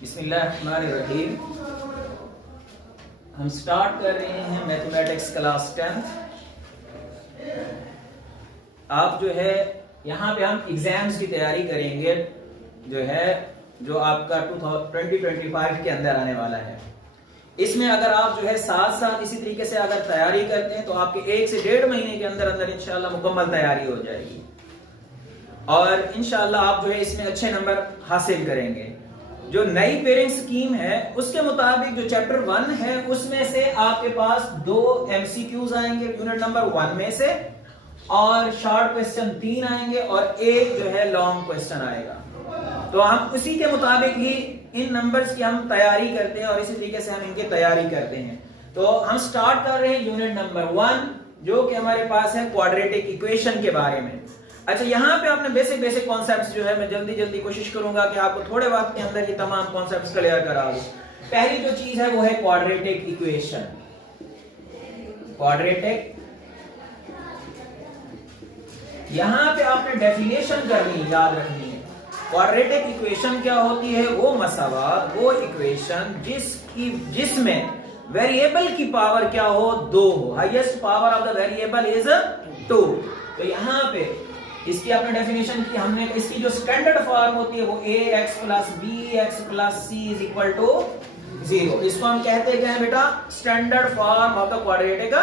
बिस्मिल्लाहिर्रहमानिर्रहीम। हम स्टार्ट कर रहे हैं मैथमेटिक्स क्लास 10th। आप जो है यहाँ पे हम एग्जाम्स की तैयारी करेंगे जो आपका 2025 के अंदर आने वाला है। इसमें अगर आप जो है साथ साथ इसी तरीके से अगर तैयारी करते हैं तो आपके 1 से 1.5 महीने के अंदर अंदर इंशाल्लाह मुकम्मल तैयारी हो जाएगी और इंशाल्लाह आप जो है इसमें अच्छे नंबर हासिल करेंगे। जो नई पेरेंट स्कीम है उसके मुताबिक जो चैप्टर 1 है उसमें से आपके पास 2 MCQs आएंगे यूनिट नंबर 1 में से, और शॉर्ट क्वेश्चन 3 आएंगे और एक जो है लॉन्ग क्वेश्चन आएगा। तो हम उसी के मुताबिक ही इन नंबर्स की हम तैयारी करते हैं और इसी तरीके से हम इनकी तैयारी करते हैं। तो हम स्टार्ट कर रहे हैं यूनिट नंबर 1 जो कि हमारे पास है क्वाड्रेटिक इक्वेशन के बारे में। अच्छा, यहाँ पे आपने बेसिक कॉन्सेप्ट्स जो है मैं जल्दी कोशिश करूंगा कि आपको थोड़े वक्त के अंदर ये तमाम कॉन्सेप्ट्स क्लियर करा दूं। पहली जो चीज है वो है क्वाड्रेटिक इक्वेशन। क्वाड्रेटिक, यहाँ पे आपने डेफिनेशन करनी, याद रखनी है। क्वाड्रेटिक इक्वेशन क्या होती है? वो मसावात, वो इक्वेशन जिसमें वेरिएबल की पावर क्या हो? 2 हो। Highest power of the variable is 2। तो यहाँ पे इसकी आपने डेफिनेशन की हमने, इसकी जो स्टैंडर्ड फॉर्म होती है वो ax plus bx plus c is equal to 0। इसको हम कहते हैं बेटा standard form of the quadratic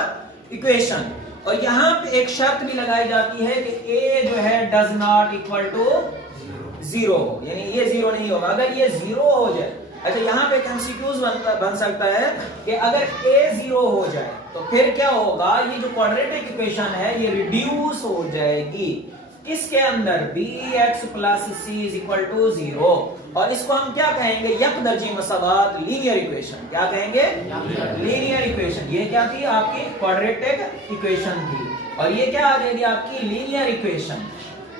equation. और यहाँ पे एक शर्त भी लगाई जाती है कि a जो है डज नॉट इक्वल टू 0, यानी ये 0 नहीं होगा। अगर ये 0 हो जाए, अच्छा यहाँ पे MCQs बन सकता है कि अगर a 0 हो जाए तो फिर क्या होगा? ये जो क्वाड्रेटिक इक्वेशन है ये रिड्यूस हो जाएगी इसके अंदर bx plus c is equal to 0, और इसको हम क्या कहेंगे? यक दर्जी मसावात लीनियर इक्वेशन। क्या कहेंगे? Linear equation. ये क्या थी? आपकी क्वाड्रेटिक इक्वेशन थी, और ये क्या आ जाएगी? आपकी लीनियर इक्वेशन,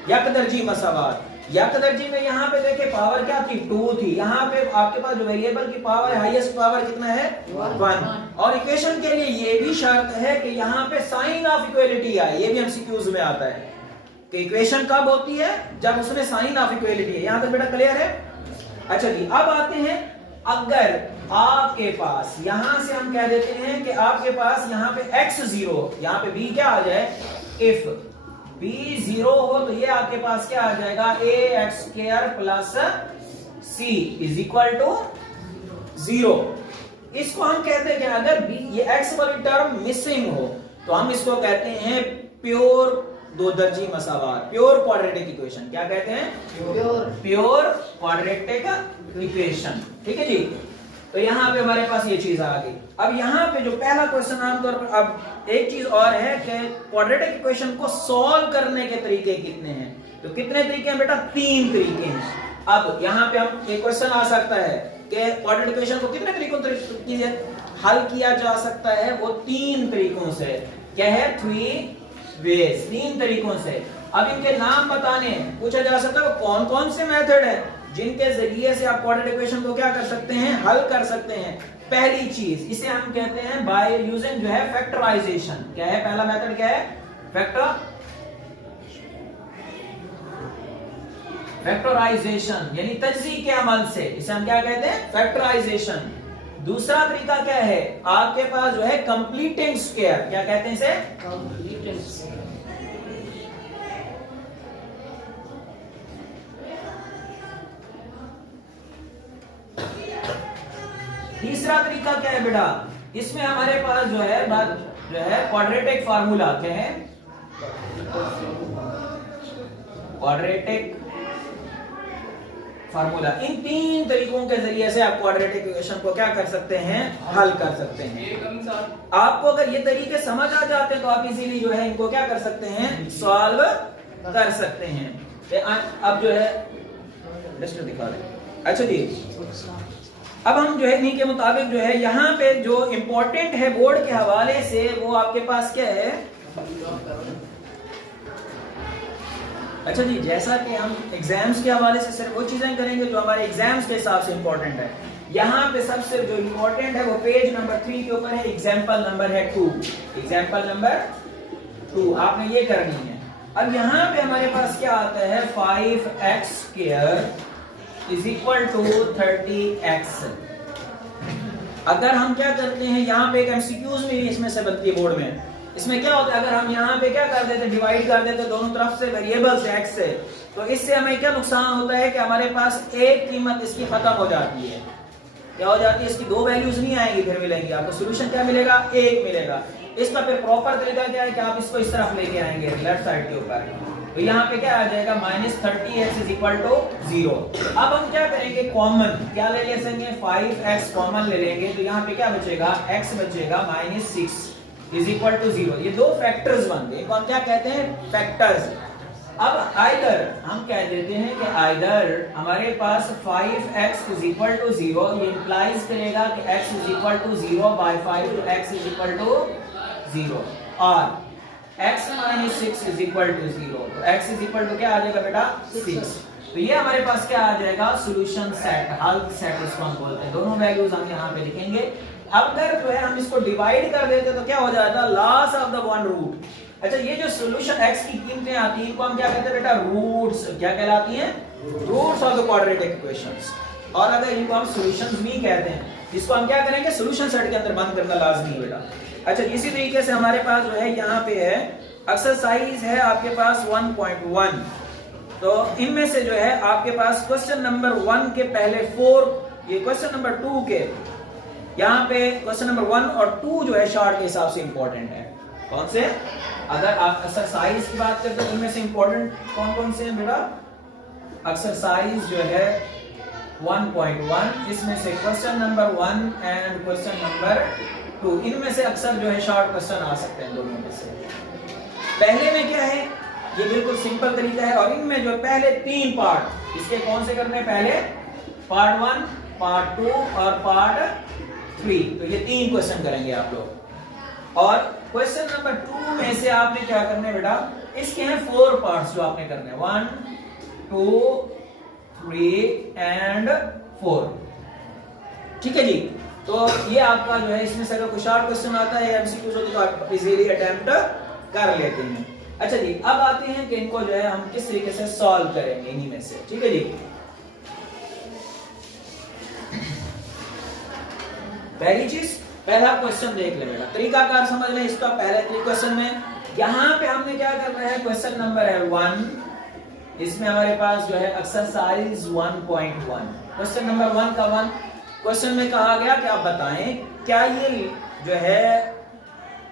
यक दर्जी मसावात। यक दर्जी में यहाँ पे देखिए पावर क्या थी? 2 थी। यहाँ पे आपके पास जो वेरिएबल की पावर है, हाईएस्ट पावर कितना है? 1। और इक्वेशन के लिए ये भी शर्त है कि यहाँ पे साइन ऑफ इक्वलिटी आए। ये भी MCQs में आता है कि इक्वेशन कब होती है? जब उसमें साइन ऑफ इक्वलिटी है। यहां तक बेटा क्लियर है? अच्छा जी, अब आते हैं, अगर आपके पास यहां से हम कह देते हैं कि आपके पास यहां पे x 0, यहां पे b क्या आ जाए? इफ b 0 हो तो ये आपके पास क्या आ जाएगा? ax square plus c is equal to 0। इसको हम कहते हैं कि अगर b ये x वाली टर्म मिसिंग हो तो हम इसको कहते हैं प्योर दो दर्जी मसावात, प्योर क्वाड्रेटिक इक्वेशन। क्या कहते हैं? Pure quadratic equation. ठीक है जी। तो यहाँ पे हमारे पास ये चीज आ गई। अब यहाँ पे जो पहला क्वेश्चन आमतौर पर, अब एक चीज और है कि क्वाड्रेटिक इक्वेशन को सॉल्व करने के तरीके कितने हैं? तो कितने तरीके हैं बेटा? 3 तरीके हैं। अब यहाँ पे हम एक क्वेश्चन आ सकता है कि क्वाड्रेटिक इक्वेशन को कितने तरीकों से हल किया जा सकता है? वो 3 तरीकों से। क्या है? 3 वेज, 3 तरीकों से। अब इनके नाम बताने पूछा जा सकता है कौन कौन से मेथड है जिनके जरिए से आप क्वाड्रेटिक इक्वेशन को क्या कर सकते हैं? हल कर सकते हैं। पहली चीज इसे हम कहते हैं बाय यूजिंग जो है फैक्टराइजेशन। क्या है पहला मेथड? क्या है? फैक्टराइजेशन, यानी तज्जीह के अमल से। इसे हम क्या कहते हैं? फैक्टराइजेशन। दूसरा तरीका क्या है? आपके पास जो है कंप्लीटिंग स्क्वायर। क्या कहते हैं इसे? Completing square. तीसरा तरीका क्या है बेटा? इसमें हमारे पास जो है क्वाड्रेटिक फार्मूला। क्या है? Quadratic formula. इन 3 तरीकों के जरिए से आप क्वाड्रेटिक इक्वेशन को क्या कर सकते हैं? हल कर सकते हैं। आपको अगर ये तरीके समझ आ जाते हैं तो आप इजीली जो है इनको क्या कर सकते हैं? सॉल्व कर सकते हैं। अब जो है लिस्ट दिखा दें। अच्छा जी, अब हम जो है इन्हीं के मुताबिक जो है यहाँ पे जो इंपॉर्टेंट है बोर्ड के हवाले से वो आपके पास क्या है? अच्छा जी, जैसा कि हम एग्जाम्स के हवाले से सिर्फ वो चीजें करेंगे जो हमारे एग्जाम्स के हिसाब से इंपॉर्टेंट है। यहाँ पे सबसे जो इंपॉर्टेंट है वो पेज नंबर 3 के ऊपर है, एग्जाम्पल नंबर है 2। एग्जाम्पल नंबर 2 आपने ये करनी है। अब यहाँ पे हमारे पास क्या आता है? 5x square is equal to 30x। अगर हम क्या करते हैं, यहाँ पे एक एमसीक्यूज में भी इसमें से बनती है बोर्ड में, इसमें क्या होता है अगर हम यहाँ पे क्या कर देते, डिवाइड कर देते दोनों तरफ से वेरिएबल से x से, तो इससे हमें क्या नुकसान होता है कि हमारे पास एक कीमत इसकी खत्म हो जाती है। क्या हो जाती है, इसकी दो वैल्यूज नहीं आएंगी, फिर मिलेंगी आपको सोल्यूशन क्या मिलेगा, एक मिलेगा। इसका फिर प्रॉपर तरीका क्या है कि आप इसको इस तरफ लेके आएंगे लेफ्ट साइड के ऊपर, तो यहाँ पे क्या आ जाएगा -30x इज इक्वल टू 0। अब हम क्या करेंगे, कॉमन क्या ले लेंगे, 5x कॉमन ले लेंगे, तो यहाँ पे क्या बचेगा, x बचेगा -6 इज इक्वल टू 0। ये दो फैक्टर्स बन गए, इनको हम क्या कहते हैं, फैक्टर्स। अब आइदर हम कह देते हैं कि आइदर हमारे पास 5x इज इक्वल टू 0, ये इंप्लाइज करेगा कि x is equal to 0 by 5 तो x इज इक्वल टू 0, और x minus 6 is equal to 0, तो x इज इक्वल टू क्या आ जाएगा बेटा, 6। तो ये हमारे पास क्या आ जाएगा, सॉल्यूशन सेट, हल सेट इसको हम बोलते हैं। दोनों वैल्यूज हम यहाँ पे लिखेंगे। अगर जो है हम इसको डिवाइड कर देते तो क्या हो जाता, loss of the one root. अच्छा, ये जो सॉल्यूशन x की कीमतें आती हैं इनको हम क्या कहते हैं बेटा, रूट्स। क्या कहलाती हैं, roots of the quadratic equations. और अगर इनको हम सॉल्यूशंस भी कहते हैं, इसको हम क्या करेंगे, सॉल्यूशन सेट के अंदर बंद करना लाजमी है बेटा। अच्छा, इसी तरीके से हमारे पास जो है यहाँ पे है एक्सरसाइज है आपके पास 1.1, तो इनमें से जो है आपके पास क्वेश्चन नंबर 1 के पहले 4, ये क्वेश्चन नंबर 2 के यहाँ पे क्वेश्चन नंबर 1 और 2 जो है शार्ट के हिसाब से इंपॉर्टेंट है। कौन से, अगर आप एक्सरसाइज की बात करते हैं इनमें से इंपॉर्टेंट कौन कौन से हैं बेटा, एक्सरसाइज जो है 1.1, इसमें से question number 1 and question number 2, इनमें से अक्सर जो है शॉर्ट क्वेश्चन आ सकते हैं दोनों में से। पहले में क्या है, ये बिल्कुल सिंपल तरीका है, और इनमें जो पहले 3 पार्ट इसके कौन से करने हैं, पहले पार्ट 1, पार्ट 2 और पार्ट 3, तो ये 3 क्वेश्चन करेंगे आप लोग। और क्वेश्चन नंबर 2 में से आपने क्या करना है बेटा, इसके हैं 4 पार्ट्स जो आपने करने हैं, 1 2 3 एंड 4। ठीक है जी, तो ये आपका जो है इसमें से अगर कोई शॉर्ट क्वेश्चन आता है एमसीक्यूज होती तो आप इजीली अटेम्प्ट कर लेते हैं। अच्छा जी, अब आते हैं कि इनको जो है हम किस तरीके से सॉल्व करेंगे इन्हीं में से। ठीक है जी, पहली चीज, पहला क्वेश्चन देख लेना, तरीकाकार समझ लें इसका। पहले क्वेश्चन में यहाँ पे हमने क्या करना है, क्वेश्चन नंबर है 1, इसमें हमारे पास जो है एक्सरसाइज 1.1, क्वेश्चन नंबर 1 का 1 क्वेश्चन में कहा गया कि आप बताएं क्या ये जो है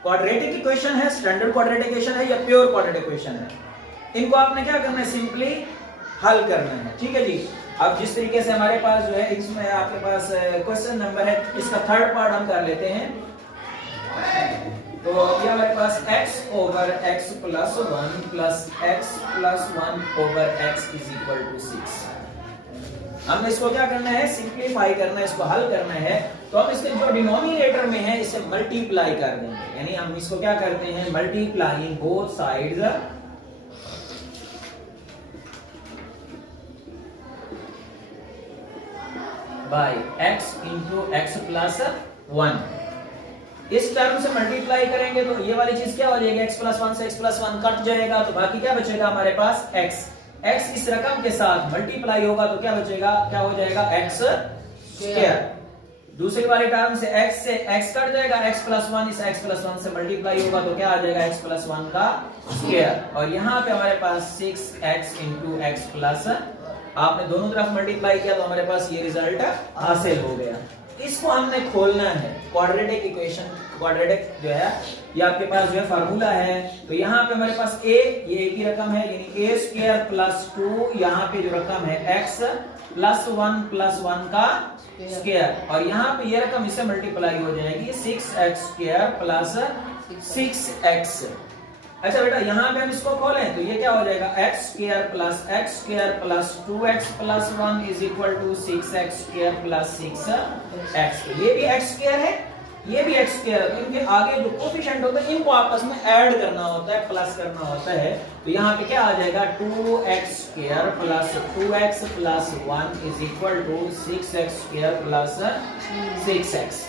क्वाड्रेटिक इक्वेशन है, स्टैंडर्ड क्वाड्रेटिक इक्वेशन है या प्योर क्वाड्रेटिक इक्वेशन है। इनको आपने क्या करना है, सिंपली हल करना है। ठीक है जी, अब जिस तरीके से हमारे पास जो है इसमें आपके पास क्वेश्चन नंबर है, इसका थर्ड पार्ट हम कर लेते हैं। तो ये हमारे पास x over x plus 1 plus x plus 1 over x is equal to 6। हमने इसको क्या करना है, सिंप्लीफाई करना है, इसको हल करना है। तो हम इसके जो डिनोमिनेटर में है इसे मल्टीप्लाई कर देंगे, यानी हम इसको क्या करते हैं, multiplying both sides by x into x plus 1। इस टर्म से मल्टीप्लाई करेंगे तो ये वाली चीज क्या हो जाएगी, x प्लस 1 से x प्लस 1 कट जाएगा, तो बाकी क्या बचेगा हमारे पास x। x इस रकम के साथ मल्टीप्लाई होगा तो क्या बचेगा, क्या हो जाएगा, x स्क्वायर। दूसरी वाली टर्म से x कट जाएगा, x प्लस 1 इस x प्लस 1 से मल्टीप्लाई होगा तो क्या आ जाएगा, x प्लस 1 का स्क्वायर। और यहाँ पे हमारे पास 6x इंटू x प्लस, आपने दोनों तरफ मल्टीप्लाई किया तो हमारे पास ये रिजल्ट हासिल हो गया। इसको हमने खोलना है, क्वाड्रेटिक इक्वेशन, क्वाड्रेटिक जो है ये आपके पास जो है फार्मूला है। तो यहाँ पे हमारे पास a, ये एक ही रकम है, यानी a स्क्वायर प्लस 2, यहाँ पे जो रकम है x प्लस 1 प्लस 1 का स्क्वायर, और यहाँ पे ये रकम इससे मल्टीप्लाई हो जाएगी 6x स्क्वायर प्लस 6x। अच्छा बेटा, यहाँ पे हम इसको खोलें तो ये क्या हो जाएगा, x square plus 2x plus 1 is equal to 6x square plus 6x। तो ये भी x स्क्वायर है, ये भी x स्क्वायर है, तो इनके आगे जो कोफिशिएंट होता है इनको आपस में ऐड करना होता है, प्लस करना होता है। तो यहाँ पे क्या आ जाएगा, 2x square plus 2x plus 1 is equal to 6x square plus 6x।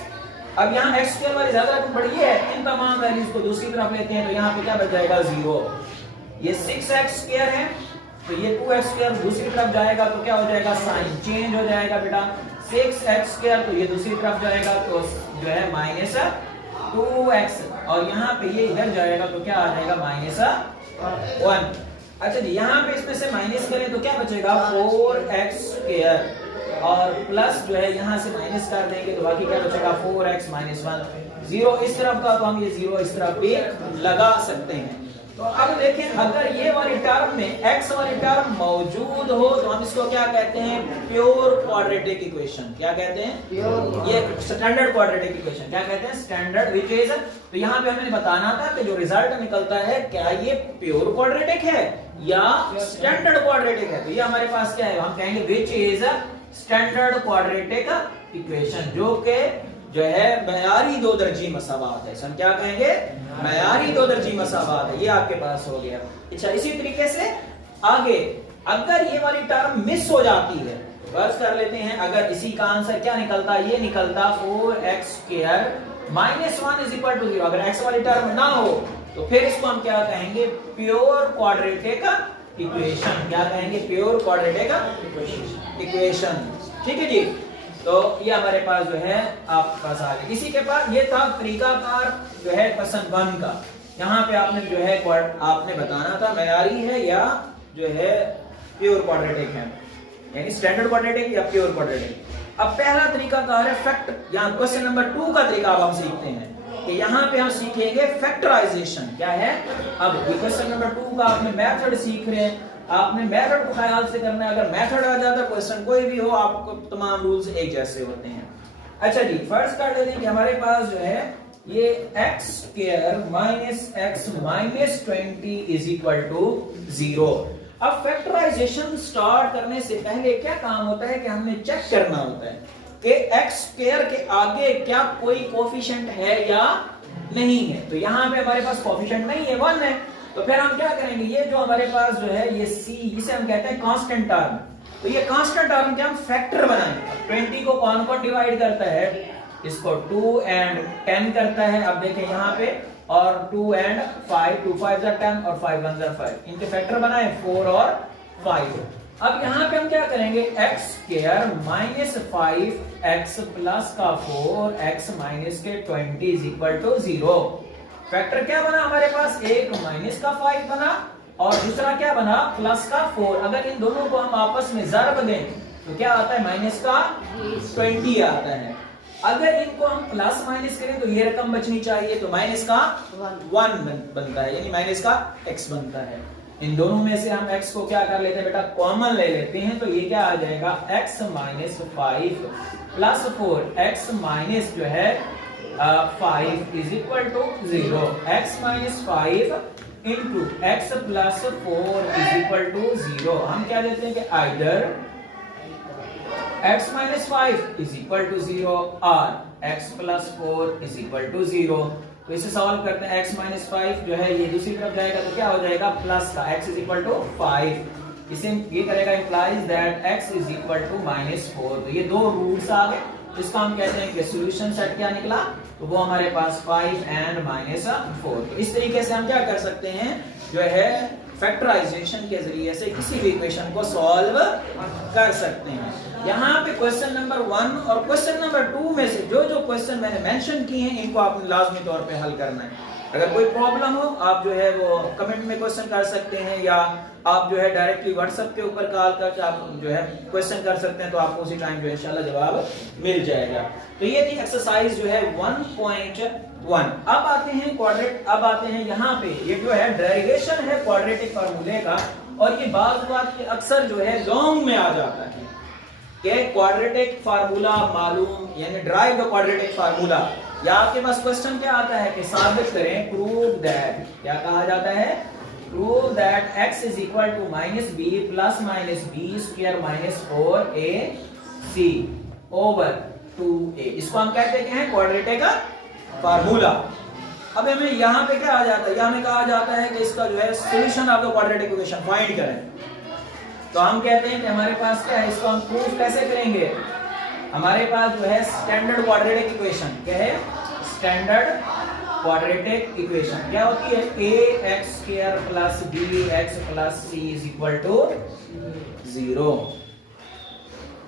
अब यहाँ x स्क्वायर वाली ज्यादा रकम बड़ी है, इन तमाम वैल्यूज को दूसरी तरफ लेते हैं तो यहाँ पे क्या बच जाएगा, 0। ये 6x स्क्वायर है, तो ये 2x स्क्वायर दूसरी तरफ जाएगा तो क्या हो जाएगा, साइन चेंज हो जाएगा बेटा। 6x स्क्वायर तो ये दूसरी तरफ जाएगा तो जो है माइनस 2x, और यहाँ पे ये इधर जाएगा तो क्या आ जाएगा, माइनस 1। अच्छा जी, यहाँ पे इसमें से माइनस करें तो क्या बचेगा, 4x स्क्वायर, और प्लस जो है यहाँ से माइनस कर देंगे तो बाकी क्या बचेगा, 4x माइनस 1। 0 इस तरफ का तो हम ये 0 इस तरफ भी लगा सकते हैं। तो अब देखें, अगर ये वाली टर्म में x वाली टर्म मौजूद हो तो हम इसको क्या कहते हैं, प्योर क्वाड्रेटिक इक्वेशन। क्या कहते हैं, ये स्टैंडर्ड क्वाड्रेटिक इक्वेशन क्या कहते हैं, स्टैंडर्ड, विच इज, तो यहाँ पे हमें बताना था कि जो रिजल्ट निकलता है क्या ये प्योर क्वाड्रेटिक है या स्टैंडर्ड क्वाड्रेटिक है। तो ये हमारे पास क्या है, हम कहेंगे which is standard quadratic equation, जो के जो है मयारी दो दर्जी मसावात है। हम क्या कहेंगे, मयारी दो दर्जी मसावात है। ये आपके पास हो गया। अच्छा, इसी तरीके से आगे अगर ये वाली टर्म मिस हो जाती है, फर्ज कर लेते हैं अगर इसी का आंसर क्या निकलता, ये निकलता 4x square minus 1 is equal to 0। अगर x वाली टर्म ना हो तो फिर इसको हम क्या कहेंगे, प्योर क्वाड्रेटिक इक्वेशन। क्या कहेंगे, प्योर क्वाड्रेटिक इक्वेशन। ठीक है जी, तो ये हमारे पास जो है आपके पास आ गया। इसी के बाद ये था तरीकाकार जो है क्वेश्चन 1 का। यहाँ पे आपने जो है आपने बताना था मयारी है या जो है प्योर क्वाड्रेटिक है, यानी स्टैंडर्ड क्वाड्रेटिक या प्योर क्वाड्रेटिक। अब पहला तरीकाकार है फैक्ट। यहाँ क्वेश्चन नंबर 2 का तरीका अब हम सीखते हैं कि यहाँ पे हम सीखेंगे फैक्टराइजेशन क्या है। अब क्वेश्चन नंबर 2 का आपने मेथड सीख रहे हैं, आपने मेथड को ख्याल से करना है। अगर मेथड आ जाता है, क्वेश्चन कोई भी हो, आपको तमाम रूल्स एक जैसे होते हैं। अच्छा जी, फर्स्ट कर लेते हैं कि हमारे पास जो है ये x square minus x minus 20 is equal to 0। अब फैक्टराइजेशन स्टार्ट करने से पहले क्या काम होता है कि हमें चेक करना होता है कि x स्क्वायर के आगे क्या कोई कोफिशिएंट है या नहीं है। तो यहाँ पे हमारे पास कोफिशिएंट नहीं है, 1 है। तो फिर हम क्या करेंगे, ये जो हमारे पास जो है ये c, इसे हम कहते हैं कांस्टेंट टर्म। तो ये कांस्टेंट टर्म के हम फैक्टर बनाएंगे। 20 को कौन डिवाइड करता है, इसको 2 and 10 करता है। अब देखें यहाँ पे, और 2 and 5, 2 5 are 10 और 5 1 are 5, इनके फैक्टर बनाए 4 और 5। अब यहाँ पे हम क्या करेंगे, x square minus 5x plus का 4x माइनस के 20 इज इक्वल टू 0। फैक्टर क्या बना हमारे पास, एक माइनस का 5 बना और दूसरा क्या बना, प्लस का 4। अगर इन दोनों को हम आपस में ज़र्ब दें तो क्या आता है, माइनस का 20 आता है। अगर इनको हम प्लस माइनस करें तो ये रकम बचनी चाहिए, तो माइनस का 1 बनता है, यानी माइनस का x बनता है। इन दोनों में से हम x को क्या कर लेते हैं बेटा, कॉमन ले लेते हैं। तो ये क्या आ जाएगा, x minus 5 plus 4x minus जो है 5 is equal to 0। x minus 5 into x plus 4 is equal to 0। हम क्या लेते हैं कि either x minus 5 is equal to 0 और x plus 4 is equal to 0। तो इसे सॉल्व करते हैं, x माइनस 5 जो है ये दूसरी तरफ जाएगा तो क्या हो जाएगा, प्लस का x इज इक्वल टू 5। इसे ये करेगा, implies that x is equal to minus 4। तो ये दो रूट्स आ गए, इसका हम कहते हैं कि सॉल्यूशन सेट क्या निकला, तो वो हमारे पास 5 and माइनस 4। तो इस तरीके से हम क्या कर सकते हैं, जो है फैक्टराइजेशन के जरिए से किसी भी इक्वेशन को सॉल्व कर सकते हैं। यहाँ पे क्वेश्चन नंबर 1 और क्वेश्चन नंबर 2 में से जो जो क्वेश्चन मैंने मेंशन किए हैं, इनको आपने लाजमी तौर पे हल करना है। अगर कोई प्रॉब्लम हो, आप जो है वो कमेंट में क्वेश्चन कर सकते हैं, या आप जो है डायरेक्टली व्हाट्सएप के ऊपर कॉल करके आप जो है क्वेश्चन कर सकते हैं, तो आपको उसी टाइम जो है इंशाल्लाह जवाब मिल जाएगा। तो ये थी एक्सरसाइज जो है 1.1। अब आते हैं क्वाड्रेट, अब आते हैं यहाँ पे ये जो है डेरिवेशन है क्वाड्रेटिक फार्मूले का, और ये बात अक्सर जो है लॉन्ग में आ जाता है कि क्वाड्रेटिक फार्मूला मालूम, यानी ड्राइव द क्वाड्रेटिक फार्मूला। या आपके पास क्वेश्चन क्या आता है कि साबित करें, प्रूव दैट, क्या कहा जाता है, prove that x is equal to minus B plus minus B square minus 4ac over 2a। इसको हम कहते हैं क्वाड्रेटिक का फार्मूला। अब हमें यहाँ पे क्या आ जाता है, हमें कहा जाता है कि इसका जो है solution of the quadratic equation find करें। तो हम कहते हैं कि हमारे पास क्या है, इसको हम प्रूफ कैसे करेंगे। हमारे पास जो है स्टैंडर्ड क्वाड्रेटिक इक्वेशन क्या है, स्टैंडर्ड क्वाड्रेटिक इक्वेशन क्या होती है? ax² plus bx plus c is equal to 0।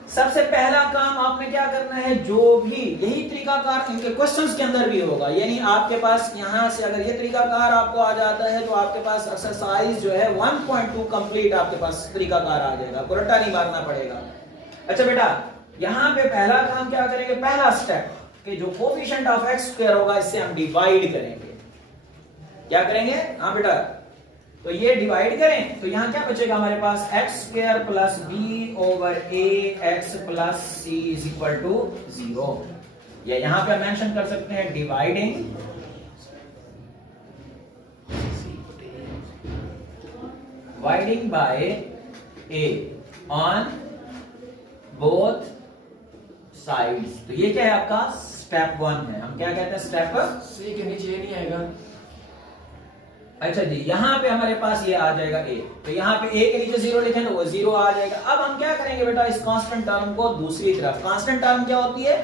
सबसे पहला काम आपने क्या करना है, जो भी यही तरीकाकार इनके क्वेश्चंस के अंदर भी होगा, यानी आपके पास यहां से अगर ये तरीकाकार आपको आ जाता है तो आपके पास एक्सरसाइज जो है 1.2 कंप्लीट आपके पास तरीकाकार आ जाएगा, आपको रट्टा नहीं मारना पड़ेगा। अच्छा बेटा, यहां पे पहला काम क्या करेंगे, पहला स्टेप कि जो कोफिशिएंट ऑफ x² होगा इससे हम डिवाइड करेंगे। क्या करेंगे? हाँ बेटा, तो ये डिवाइड करें तो यहां क्या बचेगा हमारे पास, x² plus b over ax plus c is equal to 0। या यहां पे मेंशन कर सकते हैं dividing by a on both sides. तो ये क्या है आपका स्टेप 1 है। हम क्या कहते हैं, स्टेप c के नीचे नहीं आएगा। अच्छा जी, यहां पे हमारे पास ये आ जाएगा a, तो यहां पे a के नीचे 0 लिखें तो वो 0 आ जाएगा। अब हम क्या करेंगे बेटा, इस कांस्टेंट टर्म को दूसरी तरफ, कांस्टेंट टर्म क्या होती है,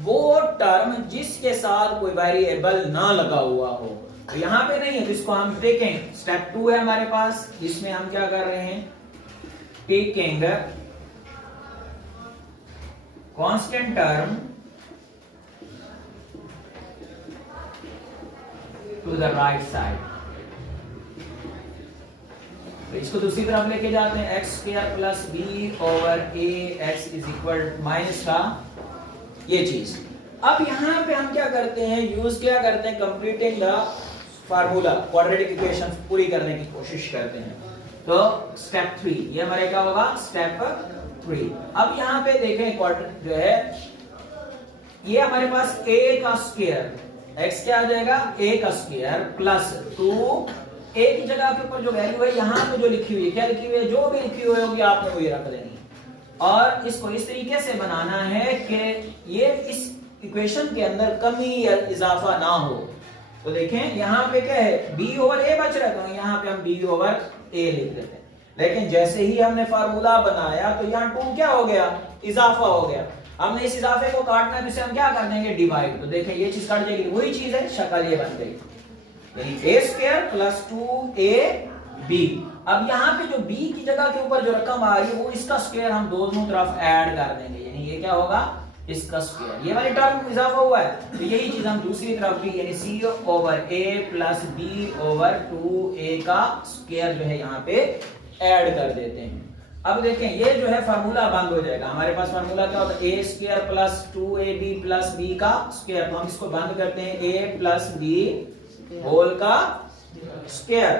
वो टर्म जिसके साथ कोई वेरिएबल ना लगा हुआ हो। तो यहां पे नहीं है तो इसको हम टेकिंग, स्टेप 2 है हमारे पास, इसमें हम क्या कर रहे हैं, taking constant term to the right side. तो इसको दूसरी तरफ लेके जाते हैं, x² plus B over ax is equal minus का ये चीज। अब यहां पे हम क्या करते हैं, यूज क्या करते हैं, completing the formula, quadratic equation पूरी करने की कोशिश करते हैं। तो स्टेप 3 ये हमारे क्या होगा, स्टेप 3। अब यहां पे देखें क्वाड्रेटिक जो है, ये हमारे पास a का स्क्वायर, x क्या आ जाएगा, a का स्क्वायर प्लस 2 a की जगह के ऊपर जो वैल्यू है यहां पे जो लिखी हुई है, क्या लिखी हुई है, जो भी लिखी हुई होगी आपने वही रख लेनी है। और इसको इस तरीके से बनाना है कि ये इस इक्वेशन के अंदर कमी या इजाफा ना हो। तो देखें यहां पे क्या है, b ओवर a बच रहा है, तो यहां पे हम b ओवर a लिख देते हैं। लेकिन जैसे ही हमने फार्मूला बनाया तो यहाँ 2 क्या हो गया, इजाफा हो गया। हमने इस इजाफे को काटना है तो इसे हम क्या कर देंगे, डिवाइड। तो देखें ये चीज कट जाएगी, वही चीज है, शक्ल ये बन गई, यानी a² प्लस 2ab। अब यहाँ पे जो b की जगह के ऊपर जो रकम आ रही है वो इसका स्क्वायर हम दोनों तरफ ऐड कर देंगे, यानी ये क्या होगा, इसका स्क्वायर। ये वाली टर्म इजाफा हुआ है तो यही चीज हम दूसरी तरफ भी, यानी c over a plus b over 2a का स्क्वायर जो है यहाँ पे ऐड कर देते हैं। अब देखें ये जो है फार्मूला बंद हो जाएगा। हमारे पास फार्मूला क्या होता है, a² plus 2ab plus b का स्क्वायर। तो हम इसको बंद करते हैं, a प्लस b होल का स्क्वायर।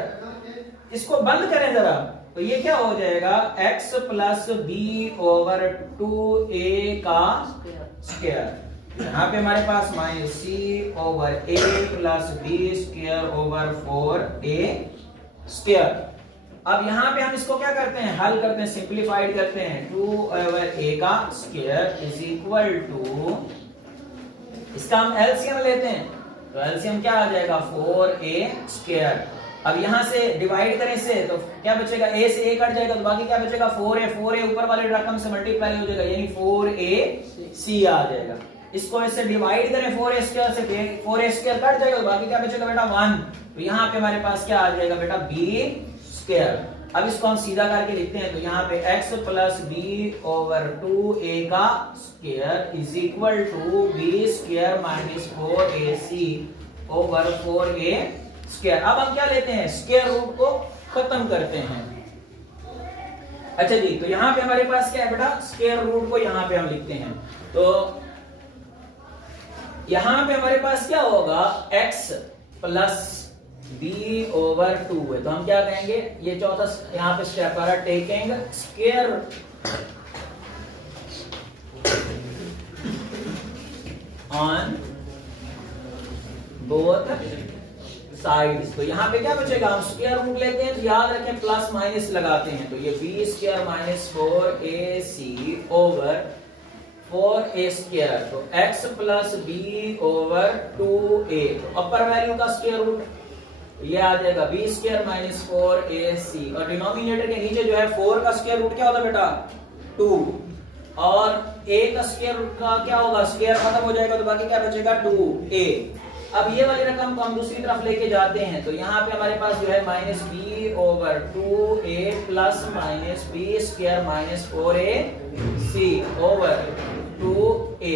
इसको बंद करें जरा, तो ये क्या हो जाएगा, x plus B over 2a का स्क्वायर। यहाँ पे हमारे पास minus c over a plus B square over 4a square. अब यहाँ पे हम इसको क्या करते हैं, हल करते हैं, सिंप्लीफाइड करते हैं। 2 ओवर a का स्क्वायर इज इक्वल टू, इसका हम एलसीएम लेते हैं तो एलसीएम क्या आ जाएगा, 4a स्क्वायर। अब यहां से डिवाइड करें इसे तो क्या बचेगा, a से a कट जाएगा तो बाकी क्या बचेगा, 4a ऊपर वाले रकम से मल्टीप्लाई हो जाएगा, यानी 4ac आ जाएगा। इसको ऐसे डिवाइड करें 4a स्क्वायर से, 4a स्क्वायर कट जाएगा तो बाकी क्या बचेगा बेटा, 1। तो यहाँ पे हमारे पास क्या आ जाएगा बेटा, b स्क्वायर। अब इसको हम सीधा करके लिखते हैं तो यहाँ पे x plus B over 2a का square is equal to b square minus 4ac over 4a square. अब हम क्या लेते हैं, स्क्वायर रूट को खत्म करते हैं। अच्छा जी, तो यहाँ पे हमारे पास क्या है बेटा, स्क्वायर रूट को यहाँ पे हम लिखते हैं। तो यहाँ पे हमारे पास क्या होगा, x प्लस b ओवर 2 है, तो हम क्या कहेंगे, ये चौथा यहाँ पे स्टेप आ रहा है, taking square on both sides. तो यहाँ पे क्या बचेगा, हम स्क्वायर रूट लेते हैं तो याद रखें प्लस माइनस लगाते हैं, तो ये b square minus 4ac over 4a square. तो x plus b over 2a, तो अपर वैल्यू का स्क्वायर रूट ये आ जाएगा b स्क्वायर माइनस 4ac, और डिनोमिनेटर के नीचे जो है 4 का स्क्वायर रूट क्या होता है बेटा, 2, और a का स्क्वायर रूट का क्या होगा, स्क्वायर खत्म हो जाएगा तो बाकी क्या बचेगा, 2a। अब ये वाली रकम को हम दूसरी तरफ लेके जाते हैं, तो यहाँ पे हमारे पास जो है minus B over 2a plus minus B square minus 4ac over 2a।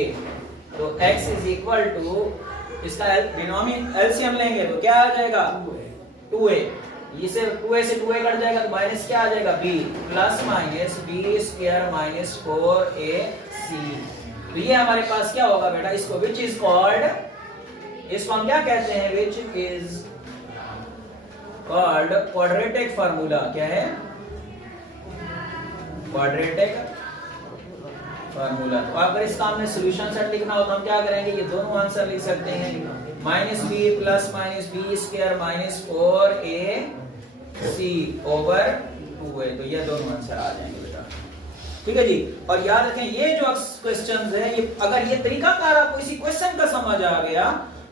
तो x इज इक्वल टू, इसका एलसीएम लेंगे तो क्या आ जाएगा 2a, इसे 2a से 2a कट जाएगा तो माइनस क्या आ जाएगा b plus minus B square minus 4ac। तो ये हमारे पास क्या होगा बेटा, इसको विच इज कॉल्ड, इसको हम क्या कहते हैं, which is called quadratic formula. क्या है, क्वाड्रेटिक फार्मूला। तो अगर इसका हमने सॉल्यूशन सेट लिखना हो तो हम क्या करेंगे, ये दोनों आंसर लिख सकते हैं, minus B plus minus B square minus 4ac over 2a। तो ये दोनों आंसर आ जाएंगे बेटा, ठीक है जी। और याद रखें ये जो क्वेश्चंस है, ये अगर ये तरीकाकार आपको इसी क्वेश्चन का समझ आ गया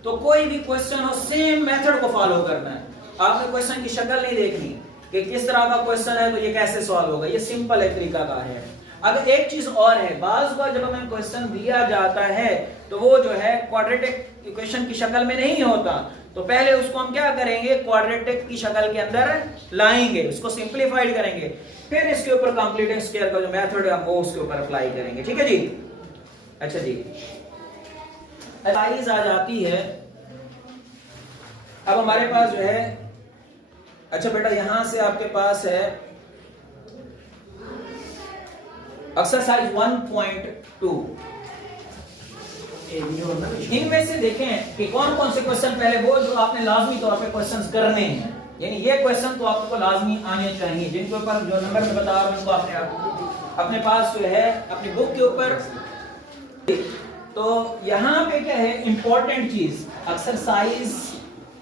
तो कोई भी क्वेश्चन हो सेम मेथड को फॉलो करना है। आपने क्वेश्चन की शक्ल नहीं देखनी कि किस तरह का क्वेश्चन है तो ये कैसे सॉल्व होगा, ये सिंपल है, तरीकाकार है। अगर एक चीज और है, बार बार जब हमें क्वेश्चन दिया जाता है तो वो जो है क्वाड्रेटिक इक्वेशन की शक्ल में नहीं होता, तो पहले उसको हम क्या करेंगे, क्वाड्रेटिक की शक्ल के अंदर लाएंगे, उसको सिंप्लीफाइड करेंगे, फिर इसके ऊपर कंप्लीट स्क्वायर का जो मेथड है वो उसके ऊपर अप्लाई करेंगे, ठीक है जी। अच्छा जी, एक्सरसाइज आ जाती है। अब हमारे पास जो है, अच्छा बेटा यहां से आपके पास है एक्सरसाइज 1.2। इनमें से देखें कि कौन कौन से क्वेश्चन, पहले वो जो आपने लाजमी तौर पे क्वेश्चंस करने हैं, यानी ये क्वेश्चन तो आपको लाजमी आने चाहिए, जिनके ऊपर जो नंबर में बता रहा हूं उनको आपने अपने पास जो है अपनी बुक के ऊपर। तो यहां पे क्या है इंपॉर्टेंट चीज, एक्सरसाइज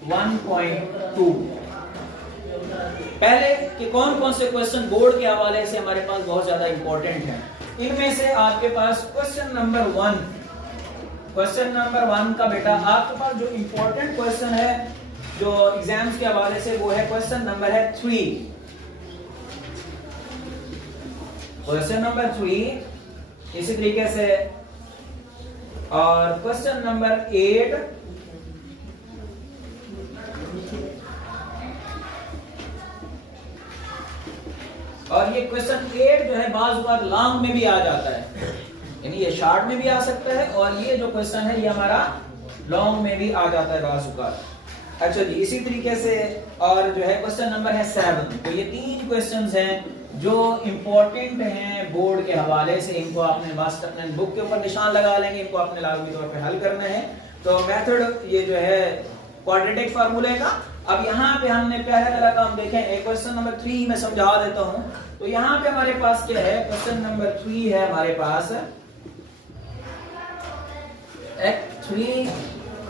1.2। पहले कि कौन कौन से क्वेश्चन बोर्ड के हवाले से हमारे पास बहुत ज्यादा इंपॉर्टेंट है। इनमें से आपके पास क्वेश्चन नंबर 1 का बेटा आपके पास जो इंपॉर्टेंट क्वेश्चन है जो एग्जाम्स के हवाले से, वो है क्वेश्चन नंबर है 3। क्वेश्चन नंबर 3 इसी तरीके से, और क्वेश्चन नंबर 8 और ये क्वेश्चन 8 जो है बाज़ बार लॉन्ग में भी आ जाता है, यानी ये शॉर्ट में भी आ सकता है, और ये जो क्वेश्चन है ये हमारा लॉन्ग में भी आ जाता है बाज़ बार। अच्छा जी, इसी तरीके से और जो है क्वेश्चन नंबर है 7। तो ये 3 क्वेश्चंस हैं जो इंपॉर्टेंट हैं बोर्ड के हवाले से, इनको आपने मस्ट अपने बुक के ऊपर निशान लगा लेंगे, इनको आपने लाजमी तौर पे हल करना है। तो मेथड ये जो है क्वाड्रेटिक फार्मूले का। अब यहाँ पे हमने पहला वाला काम देखें, एक क्वेश्चन नंबर 3 में समझा देता हूँ। तो यहाँ पे हमारे पास क्या है, क्वेश्चन नंबर 3 है हमारे पास x3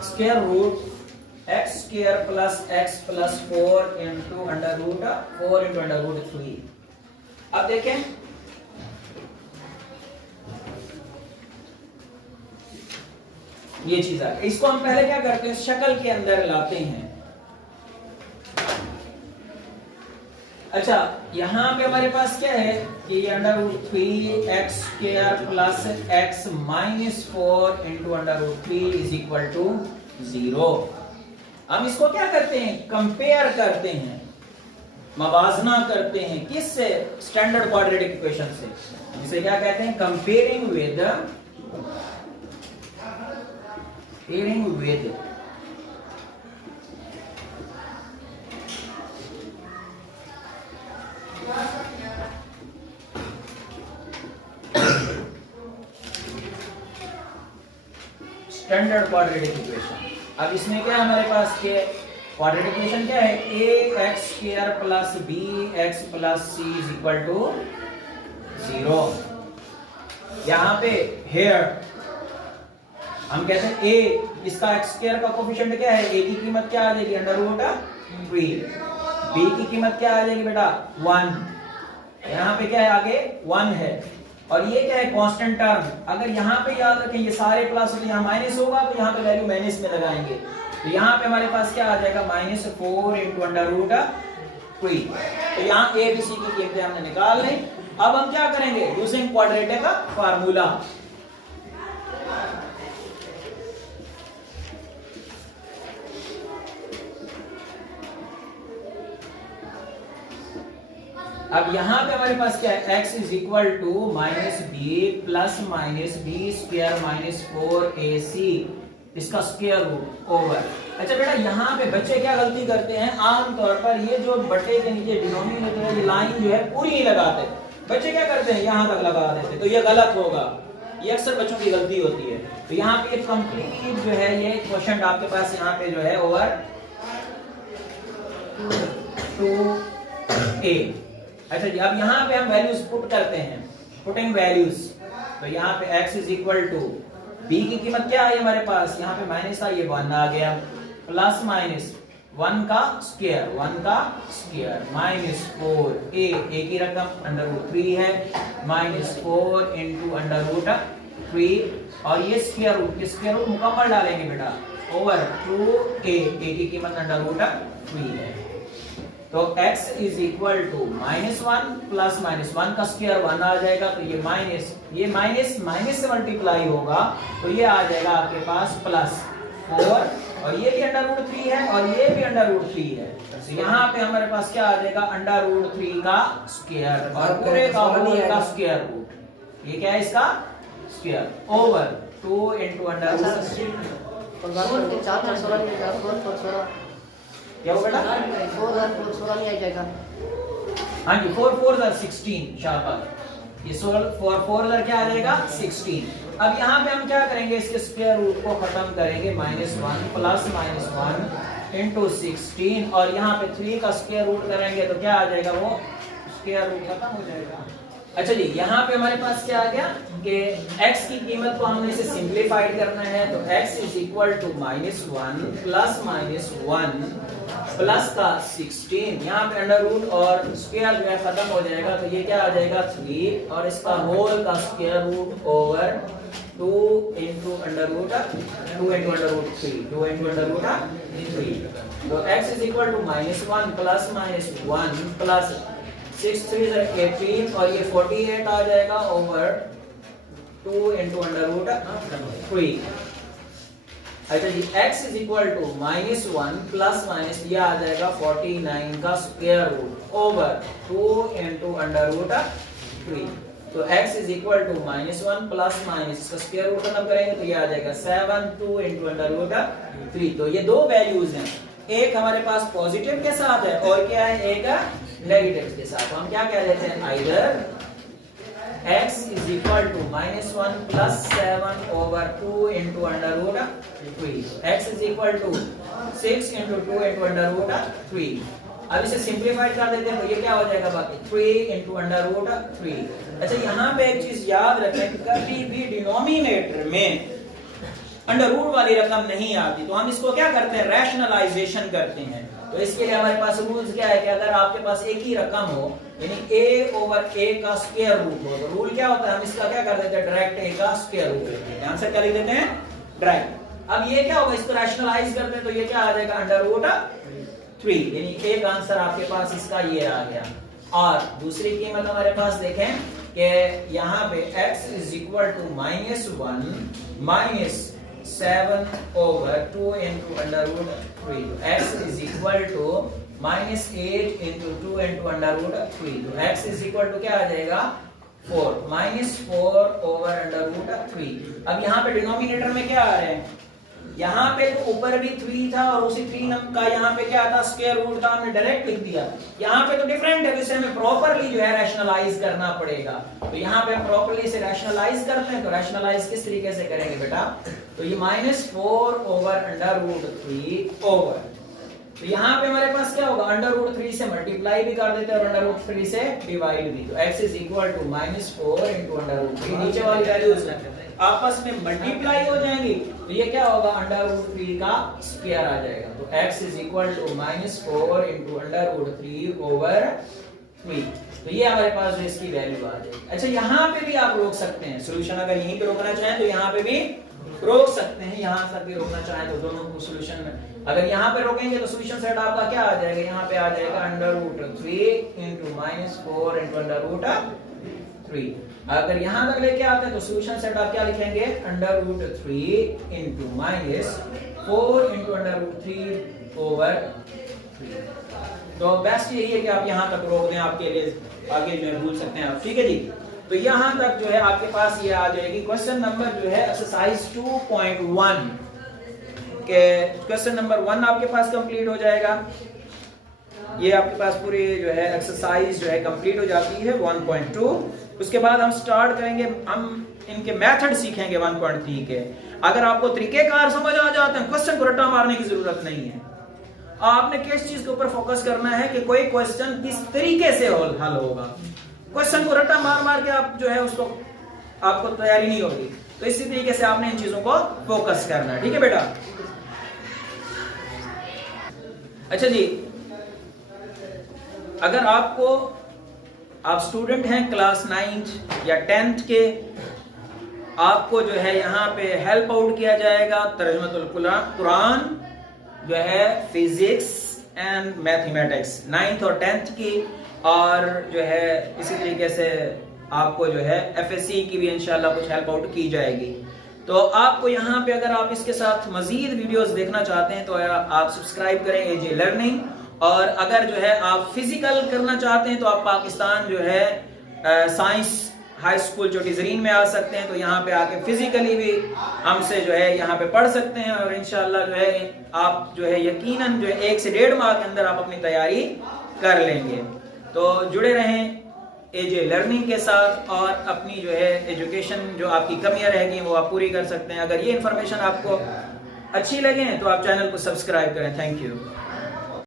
square root x square plus x plus 4 into under root 3। अब देखें ये चीज है, इसको हम पहले क्या करते हैं, शक्ल के अंदर लाते हैं। अच्छा, यहां पे हमारे पास क्या है कि ये under root 3 x square plus x minus 4 into under root 3 is equal to 0। हम इसको क्या करते हैं, कंपेयर करते हैं, मवाजना करते हैं, किससे, स्टैंडर्ड क्वाड्रेटिक इक्वेशन से। इसे क्या कहते हैं, comparing with standard quadratic equation. अब इसमें क्या है हमारे पास के क्वाड्रेटिक इक्वेशन क्या है, ax square plus bx plus c is equal to 0। यहां पे हेयर हम कहते हैं a, इसका x स्क्वायर का कोफिशिएंट क्या है, a की कीमत क्या आ जाएगी अंडर रूट 3, b की कीमत क्या आ जाएगी बेटा 1, यहाँ पे क्या है आगे 1 है, और ये क्या है कांस्टेंट टर्म। अगर यहाँ पे याद रखें ये सारे प्लस होते, यहाँ माइनस होगा तो यहाँ पे वैल्यू माइनस में लगाएंगे, तो यहाँ पे हमारे पास क्या आ जाएगा -4 इंटू अंडर रूट 3। तो यहाँ a b c की कीमतें हमने निकाल ली। अब हम क्या करेंगे, यूजिंग क्वाड्रेटिक का फार्मूला। अब यहाँ पे हमारे पास क्या है, x is equal to minus B plus minus B square minus 4ac इसका स्क्वायर रूट ओवर। अच्छा बेटा यहाँ पे बच्चे क्या गलती करते हैं, आमतौर पर ये जो बटे के नीचे डिनोमिनेटर है ये लाइन जो है पूरी नहीं लगाते, बच्चे क्या करते हैं यहाँ तक लगा देते, तो ये गलत होगा, ये अक्सर बच्चों की गलती होती है। तो यहाँ पे कंप्लीट जो है ये क्वेश्चन आपके पास यहाँ पे जो है ओवर 2a। अच्छा जी, अब यहाँ पे हम वैल्यूज पुट करते हैं, पुटिंग वैल्यूज, तो यहाँ पे x is equal to b की कीमत क्या आई हमारे पास, यहाँ पे माइनस था, ये 1 आ गया, प्लस माइनस 1 का स्क्वायर माइनस 4a की रकम अंडर रूट 3 है, माइनस 4 इंटू अंडर रूट 3 और ये स्क्वायर रूट मुकम्मल डालेंगे बेटा ओवर 2a की कीमत अंडर रूट 3 है। तो x is equal to -1 plus -1 का स्क्वायर 1 आ जाएगा, तो ये माइनस से मल्टीप्लाई होगा, तो ये आ जाएगा आपके पास प्लस 4 और ये भी अंडर रूट 3 है और ये भी अंडर रूट 3 है, तो यहाँ पे हमारे पास क्या आ जाएगा अंडर रूट 3 का स्क्वायर और पूरे का होल का स्क्वायर रूट, ये क्या है इसका square over 2 into under root क्या हो बेटा 4 नहीं आ जाएगा। हाँ जी 4 4 16 शाबाश, ये 4 4 क्या आ जाएगा 16। अब यहाँ पे हम क्या करेंगे, इसके स्क्वायर रूट को खत्म करेंगे, -1 प्लस -1 इंटू 16 और यहाँ पे 3 का स्क्वायर रूट करेंगे तो क्या आ जाएगा, वो स्क्वायर रूट खत्म हो जाएगा। अच्छा जी, यहाँ पे हमारे पास क्या आ गया कि x की कीमत को हमने इसे सिंप्लीफाइड करना है, तो x is equal to -1 plus -1 plus का 16, यहाँ पे अंडर रूट और स्क्वायर जो है खत्म हो जाएगा, तो ये क्या आ जाएगा 3 और इसका होल का square root over 2 into under root 3, तो x is equal to -1 plus -1 plus 6 3 18 और ये 48 आ जाएगा ओवर 2 इंटू अंडर रूट 3। अच्छा जी, x is equal to -1 plus minus ये आ जाएगा 49 का square root over 2 into under root 3, तो x is equal to -1 plus minus इसका स्क्वायर रूट खत्म करेंगे तो ये आ जाएगा 7 2 इंटू अंडर रूट 3। तो ये दो वैल्यूज हैं, एक हमारे पास पॉजिटिव के साथ है और क्या है एक नेगेटिव के साथ, तो हम क्या कह देते हैं either x is equal to -1 plus 7 over 2 into under root 3, x is equal to 6 into 2 into under root 3। अब इसे सिंप्लीफाइड कर देते हैं तो ये क्या हो जाएगा बाकी 3 इंटू अंडर रूट 3। अच्छा यहाँ पे एक चीज याद रखें, कभी भी डिनोमिनेटर में अंडर रूट वाली रकम नहीं आती, तो हम इसको क्या करते हैं रैशनलाइजेशन करते हैं। तो इसके लिए हमारे पास रूल्स क्या है कि अगर आपके पास एक ही रकम हो यानी a ओवर a का स्क्वायर रूट हो, तो रूल क्या होता है हम इसका क्या कर देते हैं डायरेक्ट a का स्क्वायर रूट लेते हैं, आंसर क्या लिख देते हैं डायरेक्ट। अब ये क्या होगा, इसको रैशनलाइज करते हैं तो ये क्या आ जाएगा अंडर रूट 3, यानी एक आंसर आपके पास इसका ये आ गया। और दूसरी कीमत हमारे पास देखें कि यहाँ पे x is equal to -1 minus 7 over 2 into under root 3, तो x is equal to -8 into 2 into under root 3, तो x इज इक्वल टू क्या आ जाएगा 4 -4 ओवर अंडर रूट 3। अब यहाँ पे डिनोमिनेटर में क्या आ रहा है, यहाँ पे तो ऊपर भी 3 था और उसी 3 का यहाँ पे क्या था स्क्वायर रूट था, हमने डायरेक्ट लिख दिया। यहाँ पे तो डिफरेंट है, इसे हमें प्रॉपर्ली जो है रैशनलाइज करना पड़ेगा। तो यहाँ पे हम प्रॉपर्ली इसे रैशनलाइज करते हैं, तो रैशनलाइज किस तरीके से करेंगे बेटा, तो ये -4 ओवर अंडर रूट 3 ओवर, तो यहाँ पे हमारे पास क्या होगा अंडर रूट 3 से मल्टीप्लाई भी कर देते हैं और अंडर रूट 3 से डिवाइड भी, तो x is equal to -4 into under root 3, नीचे वाली वैल्यूज आपस में मल्टीप्लाई हो जाएंगी, तो ये क्या होगा अंडर रूट 3 का स्क्वायर आ जाएगा, तो x is equal to -4 into under root 3 over 3, तो ये हमारे पास जो इसकी वैल्यू आ जाएगी। अच्छा यहाँ पे भी आप रोक सकते हैं सोल्यूशन, अगर यहीं पे रोकना चाहें तो यहाँ पे भी रोक सकते हैं, यहाँ तक भी रोकना चाहें तो दोनों को सोल्यूशन में अगर यहाँ पे रोकेंगे तो सोल्यूशन सेट आपका क्या आ जाएगा, यहाँ पे आ जाएगा under root 3 into -4 into under root 3। अगर यहाँ तक लेके आते हैं तो सोल्यूशन सेट आप क्या लिखेंगे under root 3 into -4 into under root 3 over तो बेस्ट यही है कि आप यहाँ तक रोक दें, आपके लिए आगे जो है भूल सकते हैं आप। ठीक है जी, तो यहाँ तक जो है आपके पास ये आ जाएगी। क्वेश्चन नंबर जो है एक्सरसाइज 2.1 के क्वेश्चन नंबर 1 आपके पास कंप्लीट हो जाएगा। ये आपके पास पूरी जो है एक्सरसाइज जो है कंप्लीट हो जाती है 1.2। उसके बाद हम स्टार्ट करेंगे, हम इनके मेथड सीखेंगे 1.3 के। अगर आपको तरीकेकार समझ आ जाते हैं, क्वेश्चन को रट्टा मारने की जरूरत नहीं है। आपने किस चीज के ऊपर फोकस करना है कि कोई क्वेश्चन किस तरीके से हल होगा। क्वेश्चन को रट्टा मार मार के आप जो है उसको आपको तैयारी नहीं होगी, तो इसी तरीके से आपने इन चीजों को फोकस करना है। ठीक है बेटा। अच्छा जी, अगर आप स्टूडेंट हैं क्लास 9 या 10th के, आपको जो है यहाँ पे हेल्प आउट किया जाएगा तर्जुमतुल कुरान जो है फिजिक्स एंड मैथमेटिक्स 9th और 10th की, और जो है इसी तरीके से आपको जो है FSC की भी इंशाल्लाह कुछ हेल्प आउट की जाएगी। तो आपको यहाँ पे अगर आप इसके साथ मजीद वीडियोस देखना चाहते हैं तो आप सब्सक्राइब करें AJ लर्निंग। और अगर जो है आप फिजिकल करना चाहते हैं तो आप पाकिस्तान जो है साइंस हाई स्कूल चोटी ज़रीन में आ सकते हैं। तो यहाँ पे आके फिजिकली भी हमसे जो है यहाँ पे पढ़ सकते हैं, और इंशाल्लाह जो है आप जो है यकीनन जो है 1 से 1.5 माह के अंदर आप अपनी तैयारी कर लेंगे। तो जुड़े रहें AJ लर्निंग के साथ, और अपनी जो है एजुकेशन जो आपकी कमियां रहेगी वो आप पूरी कर सकते हैं। अगर ये इन्फॉर्मेशन आपको अच्छी लगे तो आप चैनल को सब्सक्राइब करें। Thank you.